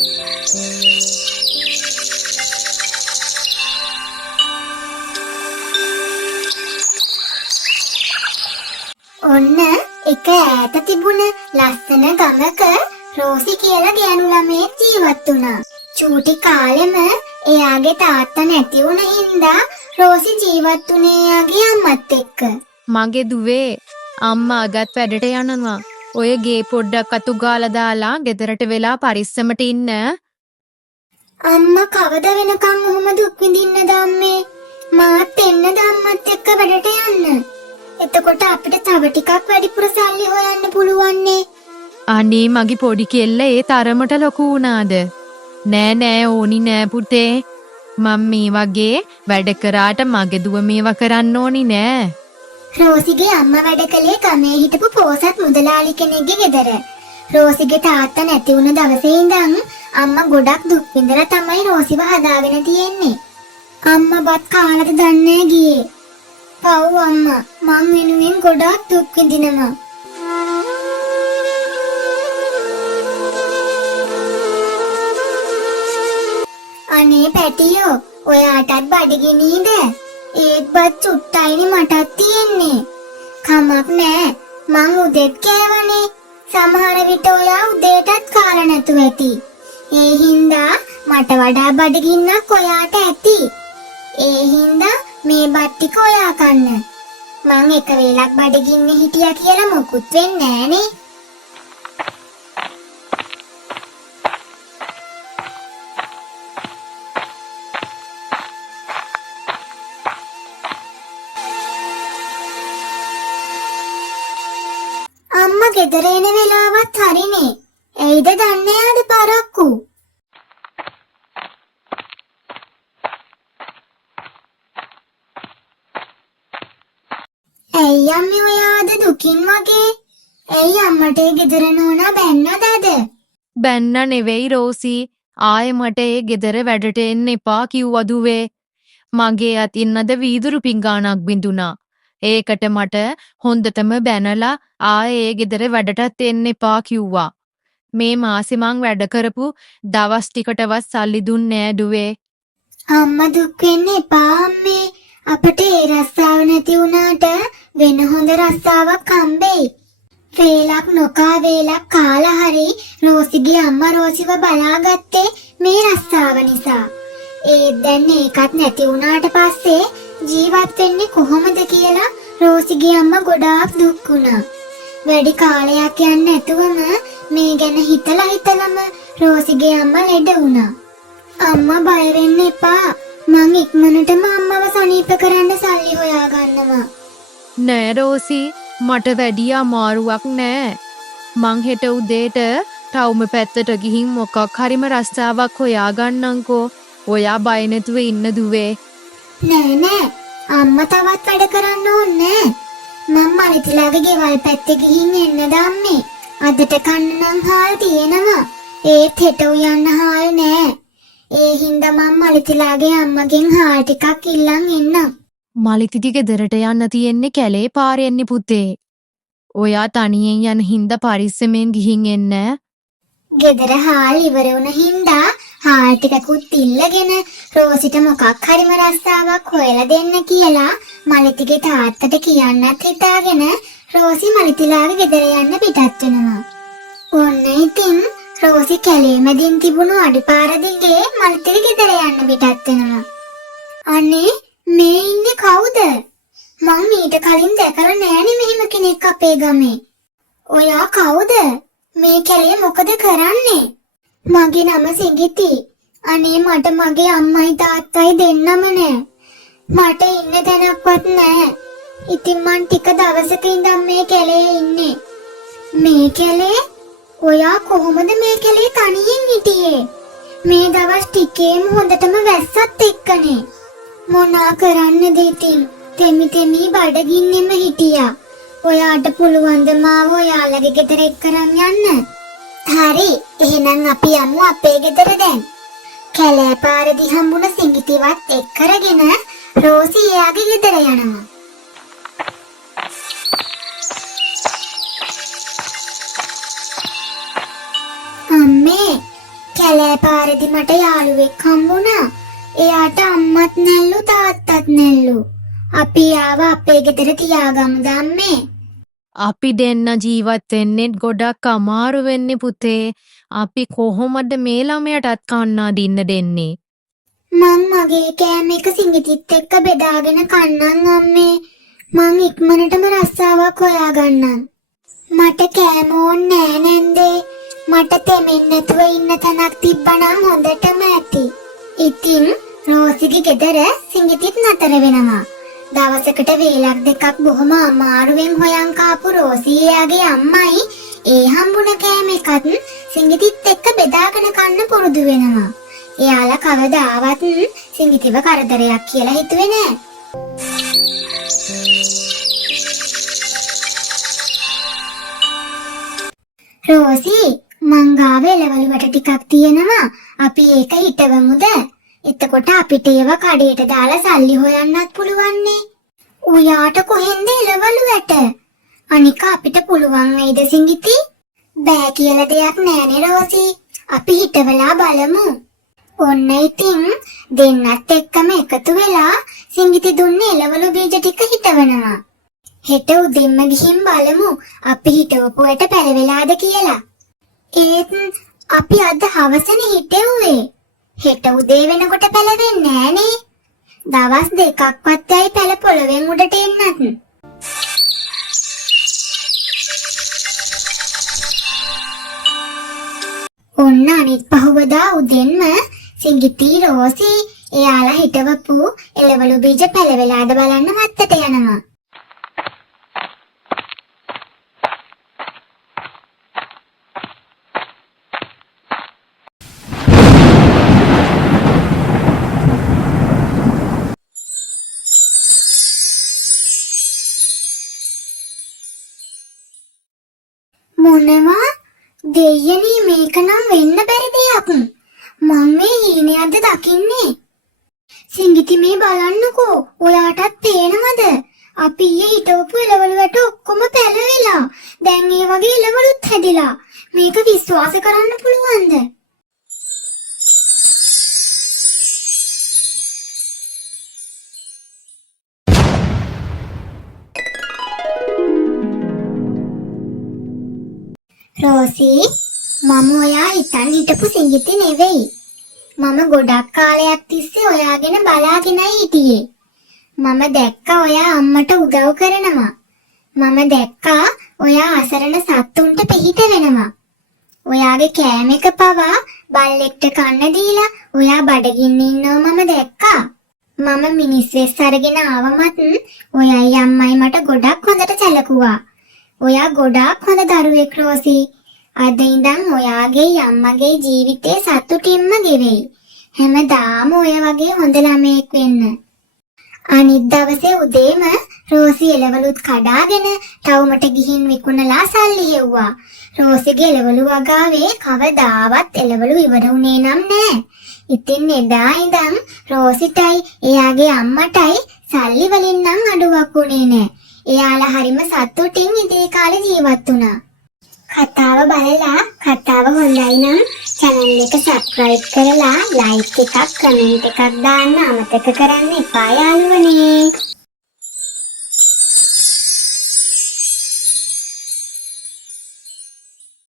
ඔන්න එක ඈත තිබුණ ලස්සන ගමක රෝසි කියලා ගෑනු ළමයෙක් ජීවත් වුණා. චූටි කාලෙම එයාගේ තාත්තා නැති වුණ හින්දා රෝසි ජීවත් වුණේ එයාගේ අම්මත් එක්ක. මගේ දුවේ අම්මා අගත් වැඩට යනවා. ඔය ගේ පොඩ්ඩක් අතු ගාලා දාලා ගෙදරට වෙලා පරිස්සමට ඉන්න. අම්මා කවද වෙනකන් ඔහොම දුක් විඳින්නද අම්මේ? මාත් එන්නද අම්මත් එක්ක වැඩට යන්න? එතකොට අපිට තව ටිකක් වැඩිපුර සල්ලි හොයන්න පුළුවන්නේ. අනේ මගේ පොඩි කෙල්ල ඒ තරමට ලොකු වුණාද? නෑ ඕනි නෑ පුතේ. මම මේ වගේ වැඩ කරාට මගේ දුව මේවා කරන්න ඕනි නෑ. රෝසිගේ අම්මා වැඩ කළේ ගමේ හිටපු පෝසත් මුදලාලි කෙනෙක්ගේ ගෙදර. රෝසිගේ තාත්තා නැති වුණ දවසේ ඉඳන් අම්මා ගොඩක් දුක් විඳලා තමයි රෝසිව හදාගෙන තියෙන්නේ. අම්මා බත් කාලද දන්නේ ගියේ. පව් අම්මා මං වෙනුවෙන් ගොඩක් දුක් විඳිනවා. අනේ පැටියෝ ඔයාටත් බඩගිනීද? ඒත් බත් චුට්ටයිනේ මටත් තියෙන්නේ. කමක් නෑ මං උදේත් කෑවනේ. සමහර විට ඔයා උදේටත් කාලා නැතුව ඇති. ඒ හින්දා මට වඩා බඩගින්නක් ඔයාට ඇති. ඒ හින්දා මේ බත් ටික ඔයා කන්න. මං එක වේලක් බඩගින්නේ හිටියා කියලා මොකුත් වෙන්නේ නෑනේ. අම්මා ගෙදර එන වෙලාවත් හරිනේ. ඇයිද දන්නේ ආද පරක්කු? ඇයි අම්මේ ඔයාද දුකින් වගේ? ඇයි අම්මට ඒ ගෙදර නෝනා බැන්නද අද? බැන්න නෙවෙයි රෝසි. ආයෙ මට ඒ ගෙදර වැඩට එන්න එපා කිව්වදුවේ. මගේ අතින් අද වීදුරු පිඟානක් බිඳුණා. ඒකට මට හොඳටම බැනලා ආයෙ ඒ ගෙදර වැඩටත් එන්න එපා කිව්වා. මේ මාසෙ මං වැඩ කරපු දවස් ටිකටවත් සල්ලි දුන්නේ නෑ දුවේ. අම්මා දුක් වෙන්න එපා අම්මේ. අපට ඒ රස්සාව නැති වුණාට වෙන හොඳ රස්සාවක් හම්බෙයි. වේලක් නොකා වේලක් කාලා හරි රෝසිගේ අම්මා රෝසිව බලාගත්තේ මේ රස්සාව නිසා. ඒත් දැන් ඒකත් නැති වුණාට පස්සේ ජීවත් වෙන්නේ කොහොමද කියලා රෝසිගේ අම්මා ගොඩාක් දුක් වුණා. වැඩි කාලයක් යන්නේ නැතුවම මේ ගැන හිතලම රෝසිගේ අම්මා ලෙඩ වුණා. අම්මා බය වෙන්න එපා. මං ඉක්මනටම අම්මව සනීප කරන්න සල්ලි හොයා ගන්නවා. නෑ රෝසි මට වැඩි අමාරුවක් නෑ. මං හෙට උදේට ටවුම පැත්තට ගිහින් මොකක් හරිම රස්සාවක් හොයා ගන්නම්කෝ. ඔයා බය නැතුව ඉන්න දුවේ. නෑ අම්මා තවත් වැඩ කරන්න ඕනේ. මම මලිතිලාගේ ගෙවල් පැත්තේ ගිහින් එන්න දාන්නේ. අදට කන්න නම් හාල් තියෙනවා. ඒත් හෙට උයන්න හාල් නෑ. ඒ හින්දා මම මලිතිලාගේ අම්මගෙන් හාල් ටිකක් ඉල්ලන් එන්නම්. මලිතිගේ ගෙදරට යන්න තියෙන්නේ කැලේ පාරේ යන්නේ පුතේ. ඔයා තනියෙන් යන හින්දා පරිස්සමෙන් ගිහින් එන්න. ගෙදර හාල් ඉවර වුණ හින්දා හාල් ටිකකුත් ඉල්ලගෙන රෝසිට මොකක් හරිම රස්සාවක් හොයලා දෙන්න කියලා මලිතිගේ තාත්තට කියන්නත් හිතාගෙන රෝසි මලිතිලාගේ ගෙදර යන්න පිටත් වෙනවා. ඔන්න ඉතින් රෝසි කැලේ මැදින් තිබුණු අඩිපාර දිගේ මලිතිගේ ගෙදර යන්න පිටත් වෙනවා. අනේ මේ ඉන්නේ කවුද? මං මීට කලින් දැකලා නෑනේ මෙහෙම කෙනෙක් අපේ ගමේ. ඔයා කවුද? මේ කැලේ මොකද කරන්නේ? මගේ නම සිඟිති. අනේ මට මගේ අම්මයි තාත්තයි දෙන්නම නෑ. මට ඉන්න තැනක්වත් නෑ. ඉතින් මං ටික දවසක ඉඳන් මේ කැලේ ඉන්නේ. මේ කැලේ? ඔයා කොහොමද මේ කැලේ තනියෙන් හිටියේ? මේ දවස් ටිකේම හොඳටම වැස්සත් එක්කනේ. මොනා කරන්නද ඉතින්? තෙමි බඩගින්නෙම හිටියා. ඔයාට පුළුවන් ද මාව ඔයාලගේ ගෙදර එක්කරන් යන්න? හරි, එහෙනම් අපි යමු අපේ ගෙදර දැන්. කැලෑ පාරේදී හම්බුණ සිඟිතිවත් එක්කරගෙන රෝසි එයාගේ ගෙදර යනවා. අම්මේ, කැලෑ පාරේදී මට යාළුවෙක් හම්බුණා. එයාට අම්මත් නැල්ලු තාත්තත් නැල්ලු. අපි ආව අපේ ගෙදර තියාගමුද අම්මේ? අපි දෙන්න ජීවත් වෙන්නෙත් ගොඩක් අමාරු වෙන්නේ පුතේ. අපි කොහොමද මේ ළමයටත් කන්න දින්න දෙන්නේ? මං මගේ කෑම එක සිඟිතිත් එක්ක බෙදාගෙන කන්නම් අම්මේ. මං ඉක්මනටම රස්සාවක් හොයාගන්නම්. මට කෑම ඕනේ නෑ නැන්දේ. මට තෙමෙන්න නැතුව ඉන්න තැනක් තිබ්බනම් හොඳටම ඇති. ඉතින් රෝසිගේ ගෙදර සිඟිතිත් නතර වෙනවා. දවසකට වේලක් දෙකක් බොහොම අමාරුවෙන් හොයන් කාපු රෝසියාගේ අම්මයි ඒ හම්බුණ කෑම එකත් සිඟිතිත් එක්ක බෙදාගෙන කන්න පුරුදු වෙනවා. එයාලා කවදාවත් සිඟිතිව කරදරයක් කියලා හිතුවේ නෑ. රෝසි, මං ගාව එළවලු වට ටිකක් තියෙනවා. අපි ඒක හිටවමුද? එතකොට අපිට ඒව කඩේට දාලා සල්ලි හොයන්නත් පුළුවන්නේ. ඔයාට කොහෙන්ද එළවලු වැට? අනික අපිට පුළුවන් වෙයිද සිඟිති? බෑ කියලා දෙයක් නෑනේ රෝසි. අපි හිටවලා බලමු. ඔන්න ඉතින් දෙන්නත් එක්කම එකතු වෙලා සිඟිති දුන්නේ එළවලු බීජ ටික හිටවනවා. හෙට උදෙන්ම ගිහින් බලමු අපි හිටවපු වැට පැලවෙලාද කියලා. ඒත් අපි අද හවසනේ හිටෙව්වේ. හෙට උදේ වෙනකොට පැලවෙන්නේ නෑනේ. දවස් දෙකක්වත් ඇයි පැල පොළවෙන් උඩට එන්නත්. ඔන්න අනිත් පහවදා උදෙන්ම සිඟිති රෝසි එයාලා හිටවපු එළවලු බීජ පැලවෙලාද බලන්න වත්තට යනවා. මොනවා දෙයයනි මේක නම් වෙන්න බැරි දෙයක්. මම මේ හීනයක්ද දකින්නේ? සිඟිති මේ බලන්නකෝ. ඔයාටත් පේනවද? අපි ඊයේ හිටවපු එළවලු වැට ඔක්කොම පැලවිලා. දැන් ඒ වගේ එළවලුත් හැදිලා. මේක විශ්වාස කරන්න පුළුවන්ද? රෝසි, මම ඔයා හිතන් හිටපු සිඟිති නෙවෙයි. මම ගොඩක් කාලයක් තිස්සේ ඔයාගෙන බලාගෙනයි හිටියේ. මම දැක්කා ඔයා අම්මට උදව් කරනවා. මම දැක්කා ඔයා අසරණ සත්තුන්ට පිහිට වෙනවා. ඔයාගේ කෑම එක පවා බල්ලෙක්ට කන්න දීලා ඔයා බඩගින්න ඉන්නව මම දැක්කා. මම මිනිස් වෙස් අරගෙන ආවමත් ඔයයි අම්මයි මට ගොඩක් හොඳට සැලකුවා. ඔයා ගොඩාක් හොඳ දරුවෙක් රෝසි. අද ඉඳන් ඔයාගේ අම්මගේ ජීවිතේ සතුටින්ම ගෙවෙයි. හැමදාම ඔය වගේ හොඳ ළමයෙක් වෙන්න. අනිත් දවසේ උදේම රෝසි එළවලුත් කඩාගෙන ටවුමට ගිහින් විකුණලා සල්ලි හෙව්වා. රෝසිගේ එළවලු වගාවේ කවදාවත් එළවලු ඉවර වුණේ නම් නෑ. ඉතින් එදා ඉඳන් රෝසිටයි එයාගේ අම්මටයි සල්ලි වලින් නම් අඩුවක් වුණේ නෑ. එයාලා හරිම සතුටින් ඉදිරි කාලේ ජීවත් වුණා. කතාව බලලා කතාව හොඳයි නම් channel එක subscribe කරලා like එකක් comment එකක් දාන්න අමතක කරන්න එපා යාළුවනේ.